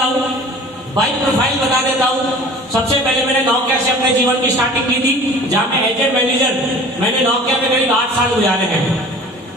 वाला हूँ। Bike profile बता देता हूँ। सबसे पहले मैंने नोकिया से अपने जीवन की स्टार्टिंग की थी, जहाँ मैं एज ए मैनेजर मैंने नोकिया में करीब 8 साल गुजारे हैं।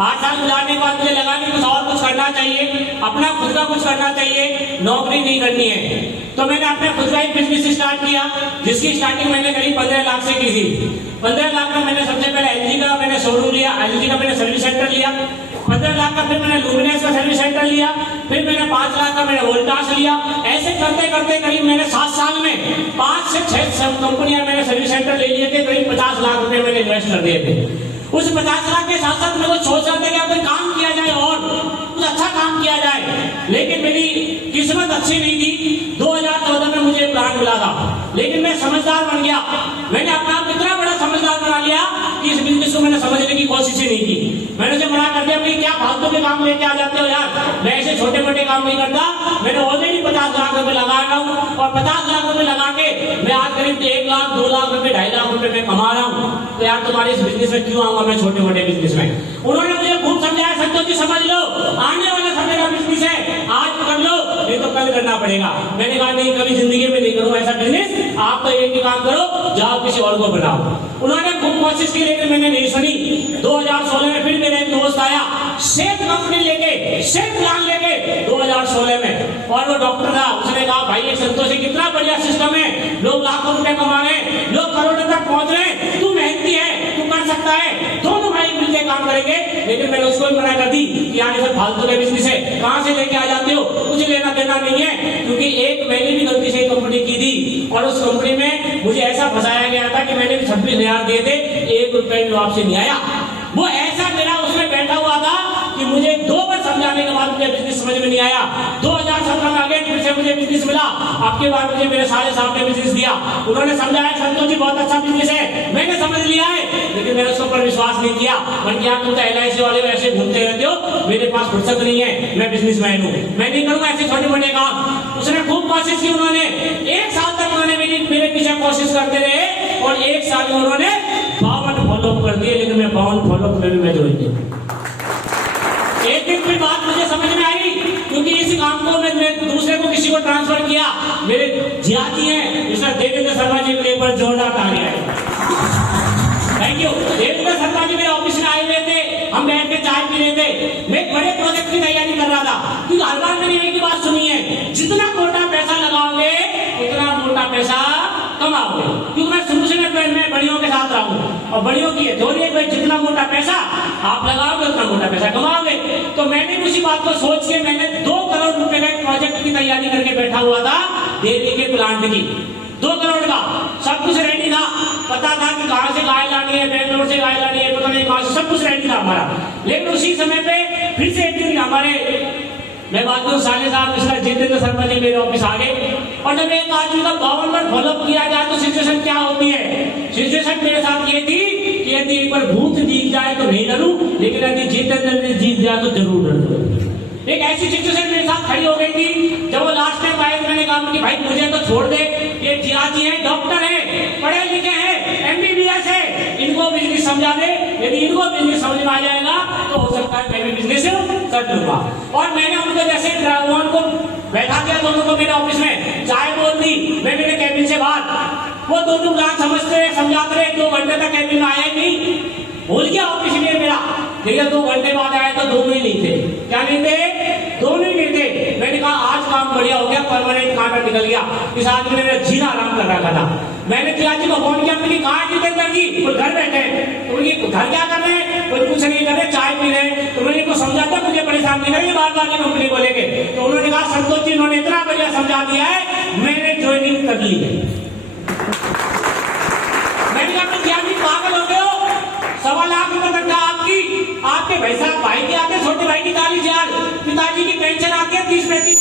8 साल गुजारने के बाद मुझे लगा कि कुछ और कुछ करना चाहिए, अपना खुद का कुछ करना चाहिए, नौकरी नहीं करनी है। तो मैंने अपने खुद का एक बिजनेस स्टार्ट किया, जिसकी स्टार्टिंग मैंने करीब 15 लाख से की थी। 15 लाख का मैंने सबसे पहले एलजी का मैंने शोरूम लिया, एलजी का मैंने सर्विस सेंटर लिया। 15 लाख का फिर मैंने लुमिनस का सर्विस सेंटर लिया, फिर मैंने 5 लाख का मैंने वोल्टास लिया। ऐसे करते करते करीब मैंने 7 साल में 5 से 6 कंपनियां मैंने सर्विस सेंटर ले लिए थे। करीब 50 लाख रुपए मैंने इन्वेस्ट कर दिए थे। उस 50 लाख के साथ साथ मेरे को सोच रहा था कि अब काम किया जाए और कुछ अच्छा काम किया जाए, लेकिन मेरी किस्मत अच्छी नहीं थी। 2014 में मुझे प्लान मिला था, लेकिन मैं समझदार बन गया। मैंने अपना आप इतना बड़ा समझदार बना लिया कि इस बिजनेस को मैंने समझने की कोशिश ही नहीं की। मैंने उसे मना कर दिया, भाई क्या फालतू के काम लेके आ जाते हो यार, मैं ऐसे छोटे मोटे काम नहीं करता। मैंने ऑलरेडी 50 लाख रुपए लगा रहा हूँ, और 50 लाख रुपए लगा के मैं आज करीब 1 लाख 2 लाख रुपए 2.5 लाख रुपए मैं कमा रहा हूँ। तो यार तुम्हारे इस बिजनेस में क्यों आऊंगा मैं, छोटे मोटे बिजनेस में। उन्होंने मुझे खूब समझाया, संतोष जी समझ लो, आने वाला समय का बिजनेस है, आज कर लो नहीं तो कल करना पड़ेगा। मैंने कहा नहीं, कभी जिंदगी में नहीं करूंगा ऐसा बिजनेस, आप तो एक ही काम करो, जाओ किसी और को बनाओ। उन्होंने खूब कोशिश की, लेकिन मैंने नहीं सुनी। 2016 में फिर मेरा एक दोस्त आया, सेफ कंपनी लेके, सेफ प्लान लेके 2016 में, और वो डॉक्टर था। उसने कहा भाई ये संतोष जी कितना बढ़िया सिस्टम है, लोग लाखों रुपए कमा रहे हैं, लोग करोड़ों तक पहुंच रहे हैं, तू मेहनती है, तू कर सकता है, दोनों भाई मिलकर काम करेंगे। लेकिन मैंने उसको भी मना कर दी कि यार ये सब फालतू का बिजनेस है, कहां से लेके आ जाते हो, कुछ लेना देना नहीं है। क्योंकि एक मैंने भी गलती से कंपनी की थी, और उस कंपनी में मुझे ऐसा फंसाया गया था कि मैंने 26,000 दिए थे, 1 रुपए भी वापसी नहीं आया। वो ऐसा मेरा उसमें बैठा हुआ था कि मुझे 2 बार समझाने के बाद मुझे बिजनेस समझ में नहीं आया। 2017 में आगे फिर से मुझे बिजनेस मिला, आपके बाद मुझे मेरे सारे साहब ने बिजनेस दिया। उन्होंने समझाया संतोष जी बहुत अच्छा बिजनेस है, मैंने समझ लिया है, लेकिन मैंने उसके ऊपर विश्वास नहीं किया। मैंने कहा तुम तो LIC वाले ऐसे घूमते रहते हो, मेरे पास फुर्सत नहीं है, मैं बिजनेसमैन हूँ, मैं नहीं करूंगा ऐसे छोटे मोटे काम। उसने खूब कोशिश की, उन्होंने 1 साल तक उन्होंने मेरे पीछे कोशिश करते रहे, और 1 साल में उन्होंने 52 फॉलोअप कर दिए, लेकिन मैं 52 फॉलोअप में भी मैं जोड़ दिया। एक दिन फिर बात मुझे समझ में आई, क्योंकि इस काम को मैं दूसरे को किसी को ट्रांसफर किया। मेरे जियाती हैं मिस्टर देवेंद्र शर्मा जी के ऊपर जोरदार तालियां है, थैंक यू। देवेंद्र शर्मा जी मेरे ऑफिस में आए हुए थे, हम बैठ के चाय पी रहे थे। मैं एक बड़े प्रोजेक्ट की तैयारी कर रहा था, क्योंकि हर बार मैंने एक ही बात सुनी है, जितना मोटा पैसा लगाओगे उतना मोटा पैसा कमाओगे। क्योंकि मैं शुरू से मैं बड़ियों के साथ रहा हूँ, और बड़ियों की थोड़ी है, जितना मोटा पैसा आप लगाओगे उतना मोटा पैसा कमाओगे। तो मैंने उसी बात को सोच के मैंने 2 करोड़ रुपए का एक प्रोजेक्ट की तैयारी करके बैठा हुआ था, दिल्ली के प्लांट की। 2 करोड़ का सब कुछ रेडी था, पता था कि कहां से गाय लानी है, बेंगलोर से गाय लानी है, पता नहीं कहां से, सब कुछ रेडी था हमारा। लेकिन उसी समय पे फिर से एक दिन हमारे, मैं बात करूं साले साहब मिस्टर जितेंद्र शर्मा जी मेरे ऑफिस आ गए, और जब एक आदमी का 52 बार फॉलोअप किया जाए तो सिचुएशन क्या होती है। सिचुएशन मेरे साथ ये थी कि यदि एक बार भूत जीत जाए तो नहीं डरूं, लेकिन यदि जितेंद्र ने जीत जाए तो जरूर डरूं। एक ऐसी सिचुएशन मेरे साथ खड़ी हो गई थी। जब वो लास्ट टाइम आए, मैंने कहा कि भाई मुझे तो छोड़ दे, ये जियाजी है, डॉक्टर है, पढ़े लिखे हैं, MBBS है, इनको बिजनेस समझा दे। यदि इनको बिजनेस समझ में आ जाएगा तो हो सकता है मैं भी बिजनेस कर लूंगा। और मैंने उनको जैसे उनको बैठा दिया, दोनों को मेरे ऑफिस में चाय बोल दी, मैं मेरे कैबिन से बाहर, वो दोनों बात समझते रहे, समझाते रहे। 2 घंटे तक कैबिन में आया ही नहीं, भूल गया ऑफिस में मेरा। देखिए 2 घंटे बाद आए तो दोनों ही नहीं थे। क्या नहीं थे? दोनों ही नहीं थे। मैंने कहा आज काम बढ़िया हो गया, परमानेंट कांटा निकल गया। इस आदमी ने मेरा जीना आराम कर रखा था। मैंने जियाजी को फोन किया, मैंने कहा जितेंद्र जी वो घर बैठे, तो उनकी घर क्या कर रहे हैं, कोई कुछ नहीं कर रहे, चाय पी रहे हैं। तो मैंने इनको समझाता, मुझे परेशान नहीं करेंगे बार बार कंपनी को लेके। तो उन्होंने कहा संतोष जी इन्होंने इतना बढ़िया समझा दिया है, मैंने ज्वाइनिंग कर ली है। मैंने कहा जियाजी पागल हो गए हो, 1.25 लाख रुपए तक आपकी, आपके भाई की आते, छोटे भाई की 40,000, पिताजी की पेंशन आती है 30-35,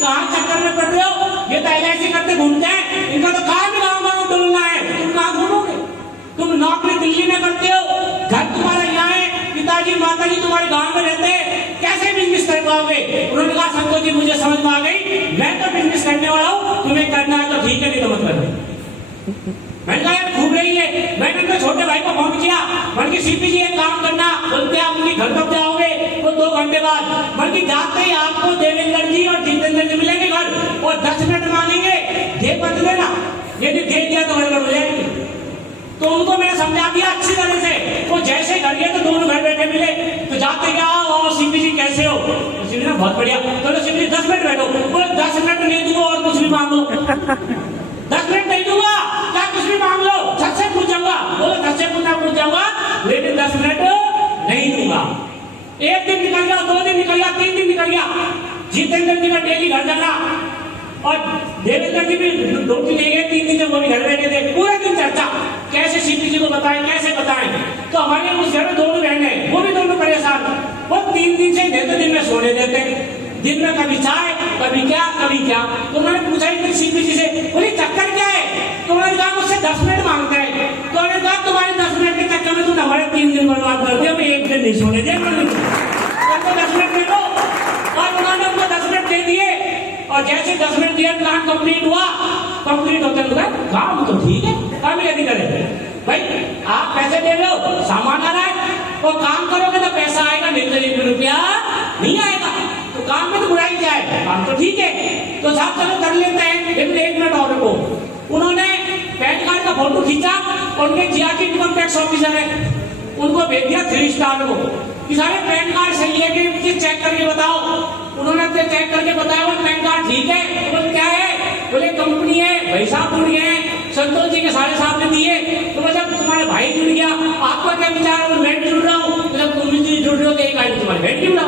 कहाँ चक्कर में पड़ रहे हो। ये तो LIC करते घूमते हैं, इनका तो कहाँ भी गाँव डुलना है, तुम कहाँ घूमोगे। तुम नौकरी दिल्ली में करते हो, घर तुम्हारा यहाँ है, पिताजी माताजी तुम्हारे गाँव में रहते हैं, कैसे बिजनेस कर पाओगे। उन्होंने कहा संतोष जी मुझे समझ में आ गई, मैं तो बिजनेस करने वाला हूँ, तुम्हें करना है तो ठीक है, नहीं तो मत करो। मैंने कहा यार घूम रही है। मैंने अपने छोटे भाई को फोन किया, बल्कि CPG एक काम करना, बोलते आप उनके घर कब जाओगे, वो 2 घंटे बाद, बल्कि जाते ही आपको देवेंद्र जी और जितेंद्र जी मिलेंगे घर। और 10 मिनट मांगेंगे, दे मत देना, यदि दे दिया तो गड़बड़ हो जाएगी। तो उनको मैंने समझा दिया अच्छी तरह से। वो जैसे घर गए तो दोनों घर बैठे मिले, तो जाते क्या हो सीपी जी कैसे हो, तो सीपी ना बहुत बढ़िया, चलो सीपी जी 10 मिनट बैठो। बोले 10 मिनट नहीं दूंगा और कुछ भी मांग लो। 10 मिनट नहीं दूंगा, क्या कुछ भी मांग लो, झट से पूछ जाऊंगा। बोले 10 से पूछ जाऊंगा, लेकिन 10 मिनट नहीं दूंगा। एक दिन निकल गया, 2 दिन निकल गया, 3 दिन निकल गया। जितेंद्र जी का डेली घर जाना और देवेंद्र जी भी ड्यूटी ले गए, 3 दिन से वो भी घर बैठे थे, पूरे दिन चर्चा कैसे सीपी जी को बताएं, कैसे बताएं। तो हमारे उस घर में दोनों बहनें, वो भी दोनों परेशान। वो 3 दिन से देते, दिन में सोने देते, दिन में कभी चाय कभी क्या कभी क्या। तो मैंने पूछा ही सीपी जी से, बोली चक्कर क्या है। तो उन्होंने कहा मुझसे 10 मिनट मांगते हैं। तो उन्होंने कहा तुम्हारे 10 मिनट के चक्कर में तुम हमारे 3 दिन बर्बाद कर दिया, मैं 1 दिन नहीं सोने दे। तो 10 मिनट दे दो, और उन्होंने उनको 10 मिनट दे दिए। और जैसे 10 मिनट दिया, प्लान कंप्लीट हुआ। कंप्लीट होते हुए काम तो ठीक है, काम यदि करें भाई, आप पैसे दे रहे हो, सामान आ रहा है, वो काम करोगे तो पैसा आएगा, नहीं तो 1 रुपया नहीं आएगा। तो काम में तो बुराई क्या है, काम तो ठीक है। तो साहब चलो कर लेते हैं, लेकिन 1 मिनट और रुको। उन्होंने पैन कार्ड का फोटो खींचा, उनके जिया के इनकम टैक्स ऑफिसर है, उनको भेज दिया 3 स्टार को कि सारे पैन कार्ड सही है कि मुझे चेक करके बताओ। उन्होंने चेक करके बताया वो पैन कार्ड ठीक है। बोले क्या है, बोले कंपनी है, भाई साहब जुड़ गए, संतोष जी के सारे साहब ने दिए। तो बोले तुम्हारे भाई जुड़ गया, आपका क्या विचार है। मैं भी जुड़ रहा हूँ। जब तुम भी जुड़ रहे हो तो एक आदमी तुम्हारे बहन भी उड़ा।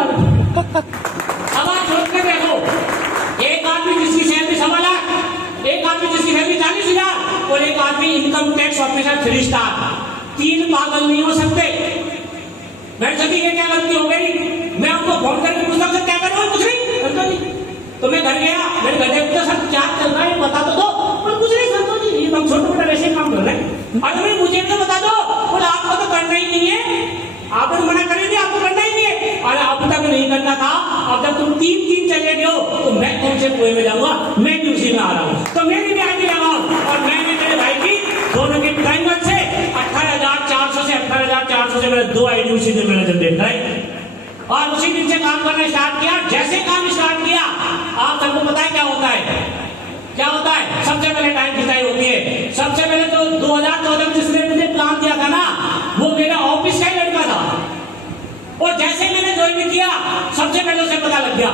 अब आप सोच के देखो, एक आदमी जिसकी सैलरी 1.25 लाख, एक आदमी जिसकी सैलरी 40,000 और एक आदमी इनकम टैक्स ऑफिसर 3 स्टार, 3 पागल नहीं हो सकते। मैं सभी ये क्या गलती हो गई, मैं आपको फोन करके पूछता हूँ क्या करो, कुछ नहीं संतोष जी। तो मैं घर गया, मेरे घर जाकर सर क्या चल रहा है बता तो दो। बोले कुछ नहीं संतोष जी, ये हम छोटे मोटा वैसे काम कर रहे हैं। अरे भाई मुझे तो बता दो। बोले आपको तो करना ही नहीं है, आपने तो मना कर दिया, आपको करना ही नहीं है। अरे अब तक नहीं करना था, अब जब तुम 3 चले गए हो तो मैं कौन से कुएं में जाऊंगा, मैं भी उसी में आ रहा हूँ। तो मेरी भी आईडी लगाओ, और मैंने मेरे भाई की दोनों के टाइमर से 18,400 से 18,400 से मैंने 2 आईडी उसी दिन मैंने जनरेट कराई और उसी दिन से काम करना स्टार्ट किया। जैसे काम स्टार्ट किया, आप सबको पता है क्या होता है, क्या होता है। सबसे पहले टाइम खिंचाई होती है। सबसे पहले तो 2014 में जिसने मुझे प्लान दिया था ना, वो मेरा ऑफिस का ही लड़का था। और जैसे मैंने ज्वाइन किया, सबसे पहले उसे पता लग गया।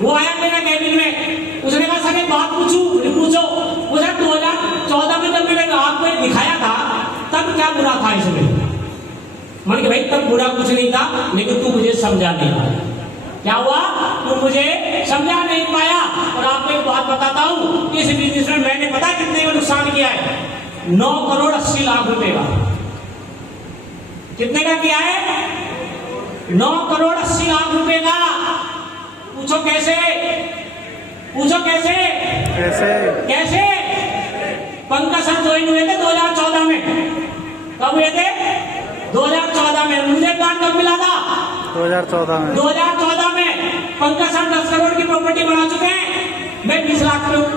वो आया मेरा कैबिन में, उसने कहा सर एक बात पूछूं। पूछो। वो सर 2014 में जब मैंने आपको दिखाया था, तब क्या बुरा था इसमें। मैंने कहा भाई तब बुरा कुछ नहीं था, लेकिन तू मुझे समझा नहीं पाया। क्या हुआ, तू मुझे समझा नहीं पाया। और आपको एक बात बताता हूं, इस बिजनेस में मैंने पता कितने का नुकसान किया है, 9 करोड़ 80 लाख रुपए का। कितने का किया है, 9 करोड़ 80 लाख रुपए का। पूछो कैसे, पूछो कैसे कैसे कैसे। पंकज सर ज्वाइन हुए थे 2014 में। कब हुए थे, 2014 में। मुझे प्लान कब मिला था, 2014 में। 2014 में पंकज सर 10 करोड़ की प्रॉपर्टी बना चुके हैं, मैं 20 लाख पे हूं।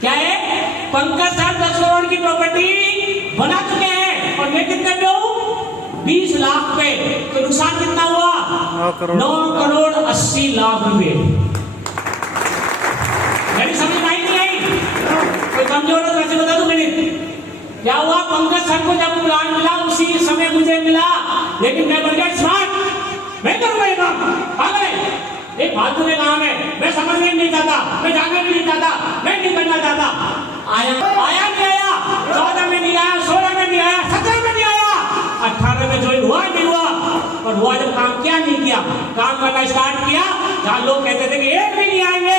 क्या है, पंकज सर 10 करोड़ की प्रॉपर्टी बना चुके हैं और मैं कितने पे हूं, 20 लाख पे। तो नुकसान कितना हुआ, 9 करोड़ 80 लाख रुपए। मेरी समझ में आई नहीं आई, कोई कमजोर है तो वैसे बता दूं। मैंने क्या हुआ, पंकज सर को जब प्लान मिला उसी समय मुझे मिला, लेकिन मैं बन गया स्मार्ट। मैं करूंगा ये काम, आ गए एक फालतू के काम है, मैं समझने नहीं चाहता, मैं जानना भी नहीं चाहता, मैं नहीं करना चाहता। आया नहीं आया, 14 में नहीं आया, 16 में नहीं आया, 17 में नहीं आया, 18 में ज्वाइन हुआ नहीं हुआ। और हुआ जब काम क्या नहीं किया, काम करना स्टार्ट किया, जहां लोग कहते थे कि एक भी नहीं आएंगे,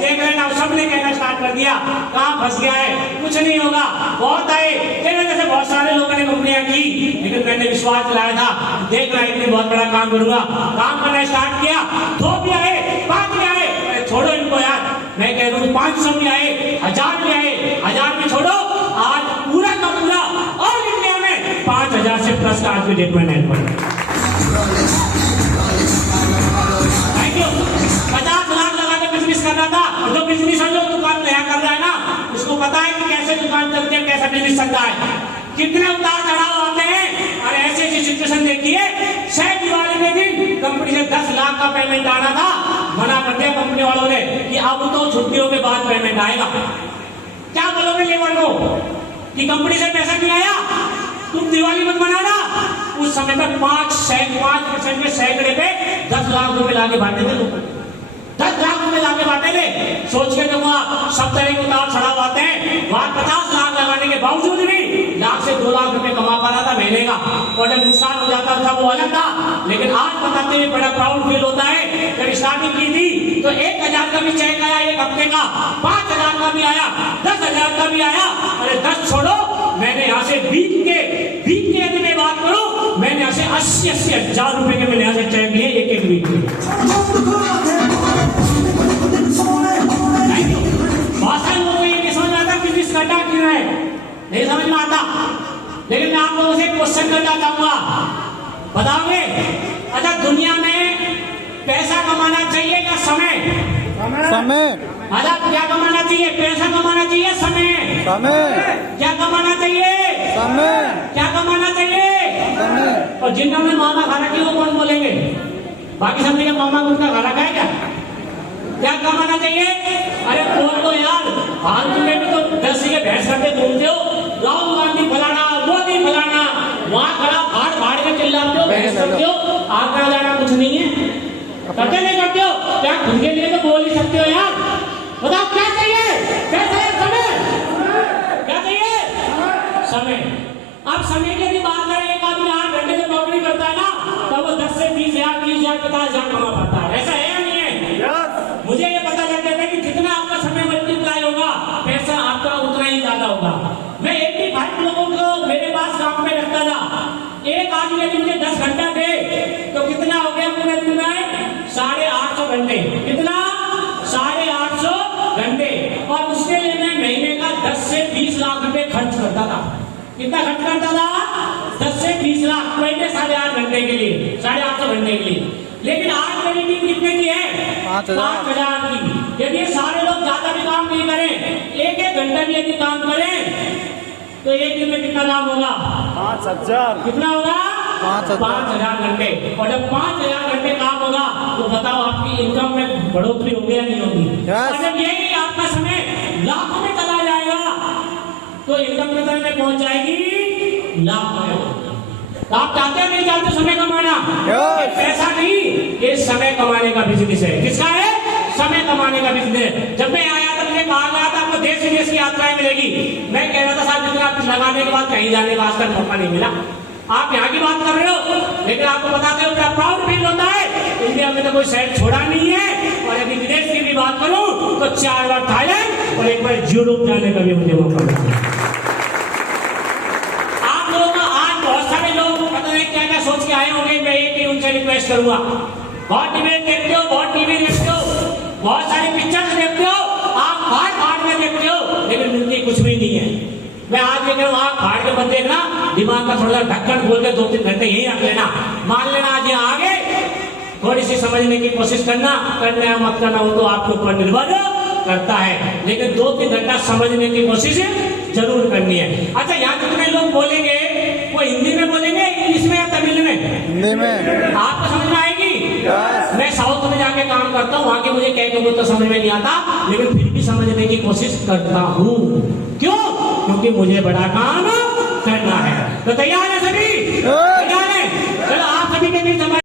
देख लेना सबने कहना स्टार्ट कर दिया, काम फंस गया है, कुछ नहीं होगा। बहुत आए, जैसे बहुत सारे लोगों ने कंपनियां की, लेकिन मैंने विश्वास दिलाया था, देख रहा है बहुत बड़ा काम करूंगा। काम करना स्टार्ट किया, 2 भी आए, 5 भी आए, छोड़ो इनको यार, मैं कह रहा हूँ 500 भी आए, 1000 भी आए, 1000 भी छोड़ो। आज पूरा का पूरा ऑल इंडिया में 5000 से प्लस का आज की डेट में नेटवर्क। Thank you. 50 लाख लगा के बिजनेस कर रहा था, जो बिजनेस है, जो दुकान नया कर रहा है ना, उसको पता है कि कैसे दुकान चलती है, कैसा बिजनेस चलता है, कितने उतार चढ़ाव आते हैं। और ऐसी ऐसी सिचुएशन देखिए, शायद दिवाली के दिन कंपनी से 10 लाख का पेमेंट आना था, मना कर दिया कंपनी वालों ने कि अब तो छुट्टियों के बाद पेमेंट आएगा। क्या बोलोगे लेबर को कि कंपनी से पैसा नहीं आया, तुम दिवाली मत मनाना। उस समय में 5% के सैकड़े पे 10 लाख रुपए लाके बांटे थे लोग, 10 लाख रुपए लाके बांटे थे। सोच के देखो आप, सब तरह के उतार चढ़ाव आते हैं, वहां 50 लाख लगाने के बावजूद भी लाख से 2 लाख रुपए कमा पा रहा था महीने का, और जब नुकसान हो जाता था वो अलग था। लेकिन आज बताते हुए बड़ा प्राउड फील होता है, जब स्टार्टिंग की थी तो 1,000 का भी चेक आया एक हफ्ते का, 5,000 का भी आया, 10,000 का भी आया। अरे 10 छोड़ो, मैंने यहाँ से बीत के यदि मैं बात करूं, मैंने यहाँ से 80 हजार रुपए के मैंने यहाँ से चेक लिए एक वीक में। बहुत सारे लोगों को ये नहीं समझ आता कि बिजनेस करना क्यों है, नहीं समझ में आता। लेकिन मैं आप लोगों से क्वेश्चन करना चाहूंगा, बताओगे अच्छा दुनिया में पैसा कमाना चाहिए या समय? अच्छा क्या कमाना चाहिए? पैसा कमाना चाहिए, समय? क्या कमाना चाहिए? क्या कमाना चाहिए? और जिन्होंने मामा खा रखी वो कौन बोलेंगे? बाकी सब ने मामा उनका खा रखा है क्या कमाना चाहिए? अरे बोल दो यार, फालतू में भी तो 10 के बहस करके घूमते हो, राहुल गांधी फलाना, मोदी फलाना, वहां खड़ा भाड़ के चिल्लाते हो, बहस करते हो, आगे जाना कुछ नहीं है, करते नहीं करते हो क्या? खुद के लिए तो बोल ही सकते हो यार। बताओ क्या चाहिए? पैसा या समय? क्या चाहिए? समय। अब समय की यदि बात करें, एक आदमी 8 घंटे से नौकरी करता है ना, तो वो 10 से 20,000, 30,000, 50,000 कमा पाता है। ऐसा है या नहीं है? मुझे ये पता लग गया था कि जितना आपका समय मल्टीप्लाई होगा, पैसा आपका उतना ही ज्यादा होगा। मैं 85 लोगों को मेरे पास काम में रखता था, एक आदमी यदि मुझे 10 घंटा दे तो कितना हो गया पूरे दिन में? 850 घंटे। कितना? 850 घंटे। और उसके लिए मैं महीने का 10 से 20 लाख रुपए खर्च करता था। कितना खर्च करता था? 10 से 20 लाख महीने 8.5 घंटे के लिए, 850 घंटे के लिए। लेकिन आज मेरी टीम कितने की है? 5,000 की। यदि ये सारे लोग ज्यादा भी काम नहीं करें, एक घंटा भी यदि काम करें, तो एक दिन में कितना लाभ होगा? 5,000। कितना होगा? 5,000 घंटे। और जब 5,000 घंटे काम होगा तो बताओ आपकी इनकम में बढ़ोतरी होगी या नहीं होगी? और जब यही आपका समय लाखों में चला जाएगा तो इनकम कितने में पहुंच जाएगी? लाखों में। तो आप चाहते हैं नहीं चाहते समय कमाना? पैसा नहीं, ये समय कमाने का बिजनेस है। किसका है? समय कमाने का बिजनेस। जब मैं आया था मुझे कहा गया था आपको देश विदेश की यात्राएं मिलेगी। मैं कह रहा था साहब जितना आप लगाने के बाद कहीं जाने का आज तक मौका नहीं मिला। आप यहाँ की बात कर रहे हो, लेकिन आपको बताते हो क्या प्राउड फील होता है? इंडिया में तो कोई शहर छोड़ा नहीं है। और यदि विदेश की भी बात करूं तो 4 बार थाईलैंड और 1 बार यूरोप जाने का भी मुझे मौका मिला। आप लोगों को आज बहुत सारे लोग पता नहीं क्या क्या सोच के आए होंगे। मैं एक ही उनसे रिक्वेस्ट करूंगा, बहुत डिबेट देखते हो, बहुत टीवी देखते हो, बहुत सारी पिक्चर्स देखते हो, आप फाड़ में देखते हो, लेकिन मिलती कुछ भी नहीं है। मैं आज ये कहूँ, आप फाड़ के मत देखना, दिमाग का थोड़ा सा ढक्कन खोल के 2-3 घंटे यही रख लेना। मान लेना आज यहाँ आगे थोड़ी सी समझने की कोशिश करना या मत करना वो तो आपके ऊपर निर्भर करता है, लेकिन 2-3 घंटा समझने की कोशिश जरूर करनी है। अच्छा यहाँ कितने लोग बोलेंगे, वो हिंदी में बोलेंगे, इंग्लिश में या तमिल में? हिंदी में। आपको समझ में आएगी? मैं साउथ में जाके काम करता हूँ, वहां के मुझे क्या तो समझ में नहीं आता, लेकिन फिर भी समझने की कोशिश करता हूँ। क्यों? क्योंकि मुझे बड़ा काम करना है। तो तैयार है सभी? तैयार है? चलो आप सभी के बीच